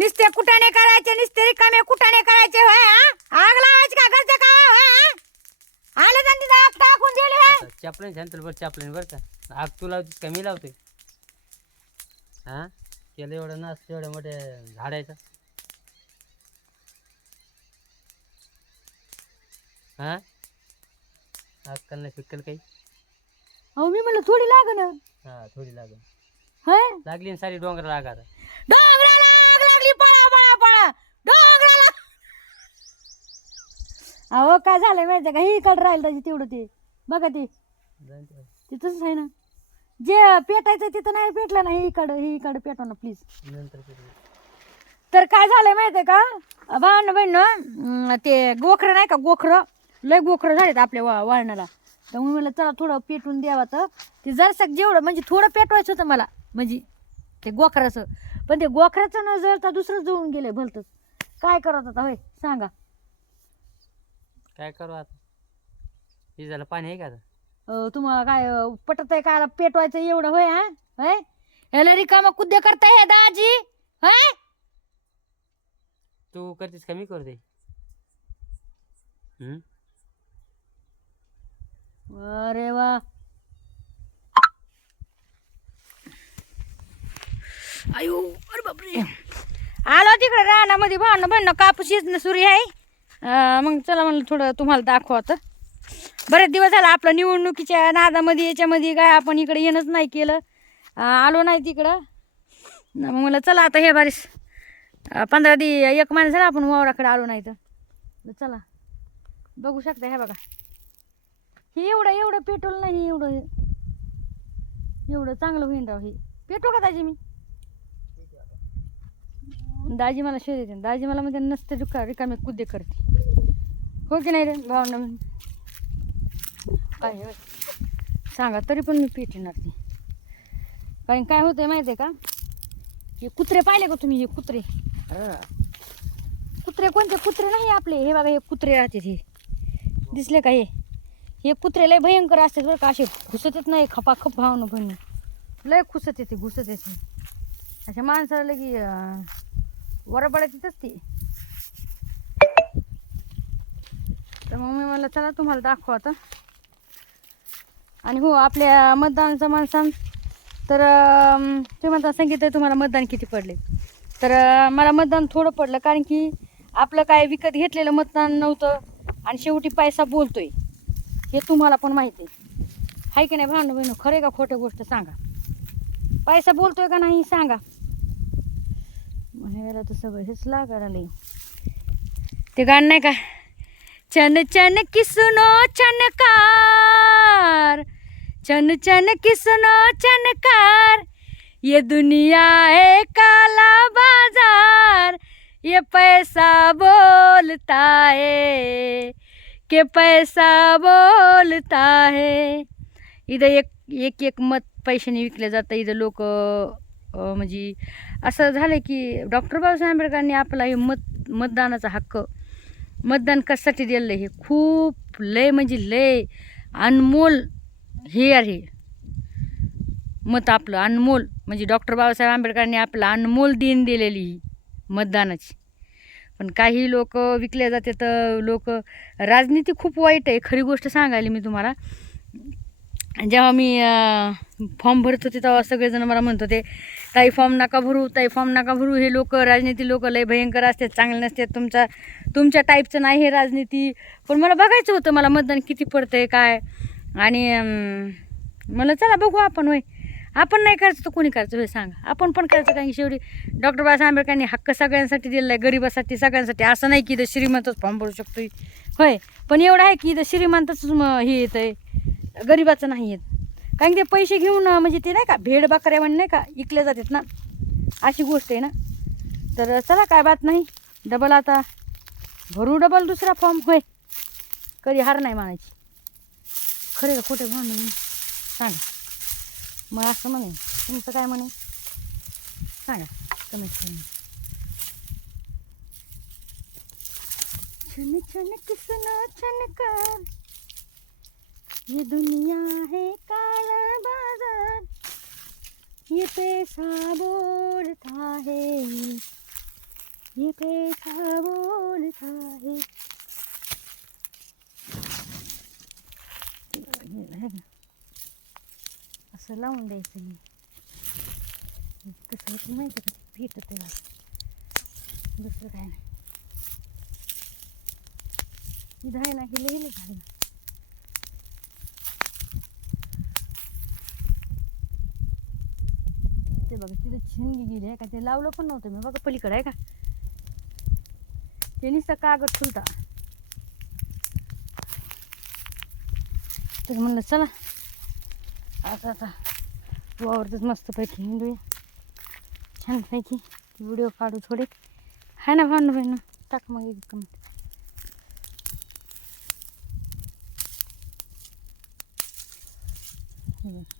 नुसते कुटाणे करायचे नुसते रिकामे कुटाणे करायचे होय हा? आग लावायची का? घरचं का होय हा? आले तिथं आग टाकून दिली होय चपलन छान बरं चपलन बरं का. आग तू लावतीस का? मी लावतोय. हा? केलं एवढं नसतं एवढं मोठे झाडायचं हा? अक्कल नाही फिक्कल काही? अहो मी म्हणलं थोडी लागन. हा थोडी लागेल होय? लागली ना सारी डोंगर लागा आता अहो काय झालंय माहितीये का? ही इकडं राहिलं त्याची तेवढं ते. बघा ते. तिथंच आहे ना. जे पेटायचं तिथं नाही पेटलं ना ही इकडं ही इकडं पेटव ना प्लीज नंतर. तर काय झालंय माहितीये का? भावना बहिण ते गोखरं नाही का गोखरं? लय गोखरं झालेत आपल्या वा वाळणाला. तर मग मला चला थोडं पेटून द्यावं तर ते जरसं जेवढं म्हणजे थोडं पेटवायचं होतं मला म्हणजे ते गोखराचं. पण ते गोखराचं न जळता दुसरं जळून गेलंय भलतंच. काय करत आता होय सांगा. काय करू आता? हे झालं पाणी आहे का आता? अं, तुम्हाला काय अं, पटत आहे काय पेटवायचं एवढं होय हा? होय? ह्याला रिकामा कुद्दे करताय हे दाजी? होय? तू करतेस का? मी करते. हम्म? अरे वा. अयो अरे बापरे. आलो तिकडे रानामध्ये भावना भांडणं कापूस येत सुरी आहे. मग चला म्हणलं थोडं तुम्हाला दाखवा आता. बरेच दिवस झाला आपलं निवडणुकीच्या नादामध्ये याच्यामध्ये काय आपण इकडे येणंच नाही केलं. आलो नाही तिकडं. मग म्हणलं चला आता हे बारीस पंधरा दि एक महिना झाला आपण वावराकडे आलो नाही तर. चला बघू शकता हे बघा. हे एवढं एवढं पेट्रोल नाही एवढं एवढं चांगलं होईन राव हे. पेटो का दाजी मी? दाजी मला शेर येते दाजी मला म्हणजे नसते दुका रिकामी कुदे करते. हो की नाही रे? भावना काय सांगा तरी पण मी पेटणार ती कारण काय होतंय माहिती आहे का? हे कुत्रे पाहिले का तुम्ही हे कुत्रे? कुत्रे कोणते? कुत्रे नाही आपले. हे बघा हे कुत्रे राहते हे. दिसले का हे? हे कुत्रे लय भयंकर असतात बरं का. असे घुसत येत नाही खपाखप भावनं बहिणी लय खुसत येते घुसत येते. अशा माणसाला लगी वरबडत येतच ती तर मग मी म्हणलं चला तुम्हाला दाखवा आता. आणि हो आपल्या मतदानाचं माणसां तर तुम्ही म्हणता सांगितलं तुम्हाला मतदान किती पडले? तर मला मतदान थोडं पडलं कारण की आपलं काय विकत घेतलेलं मतदान नव्हतं आणि शेवटी पैसा बोलतोय. हे तुम्हाला पण माहिती आहे. की नाही भांडू बहिणू? खरे का खोटं गोष्ट? सांगा. पैसा बोलतोय का नाही सांगा. ह्याला तर सगळं हेच लागायला ते गाणं नाही का? चन चन किसनो चनकार। चन चन किसनो चनकार। ये दुनिया है काला बाजार। ये पैसा बोलता है। के पैसा बोलता है। इथं एक एक एक मत पैशाने विकलं जातं. इथं लोक म्हणजे असं झालं की डॉक्टर बाबासाहेब आंबेडकरांनी आपला हे मत मतदानाचा हक्क मतदान कशासाठी दिलेलं हे खूप लय म्हणजे लय अनमोल हे आहे. मत आपलं अनमोल म्हणजे डॉक्टर बाबासाहेब आंबेडकरांनी आपलं अनमोल देण दिलेली ही मतदानाची. पण काही लोक विकले जाते तर लोक राजनीती खूप वाईट आहे. खरी गोष्ट सांगायली मी तुम्हाला जेव्हा मी फॉर्म भरत होते तेव्हा सगळेजण मला म्हणत होते ताई फॉर्म नका भरू ताई फॉर्म नका भरू. हे लोक राजनीती लोक लय भयंकर असतात चांगले नसतात. तुमचा तुमच्या टाईपचं नाही हे राजनीती. पण मला बघायचं होतं मला मतदान किती पडतं आहे काय? आणि मला चला बघू आपण होय. आपण नाही करायचं तर कोणी करायचं होय सांगा. आपण पण करायचं कारण की शेवटी डॉक्टर बाबासाहेब आंबेडकरांनी हक्क सगळ्यांसाठी दिलेला आहे गरिबासाठी सगळ्यांसाठी. असं नाही की इथं श्रीमंतच फॉर्म भरू शकतो होय. पण एवढं आहे की इथं श्रीमंतच हे येतं आहे गरिबाचं नाही येत. कारण की ते पैसे घेऊन म्हणजे ते नाही का भेड बकऱ्या म्हणून नाही का इकल्या जातात ना. अशी गोष्ट आहे ना. तर चला काय बात नाही. डबल आता भरू डबल दुसरा फॉर्म होय. कधी हार नाही मानायची. खरे का खोटे म्हणून सांगा. मग असं म्हणे. तुमचं काय म्हणे? सांगा. कमीत कमी छन छन किसना छनकार ये दुनिया है काला बाजार ये पैसा बोलता है ये पैसा बोलता है। असं लावून द्यायचं मी. कसं होतं माहिती का? ते तेव्हा. दुसरं काय नाही. इथं आहे ना हे लिहिलं झालं ते बघा तिथे छिनगी गेली आहे का? ते लावलं पण नव्हतं मी. बघा पलीकडे आहे का? ते नुसतं कागद फुलता. तर म्हणलं चला. आता आता. वावरतच मस्तपैकी हिंडूया छानपैकी. व्हिडिओ काढू थोडे. आहे ना भांडू बहिण टाक मग एक कमेंट. Mm-hmm.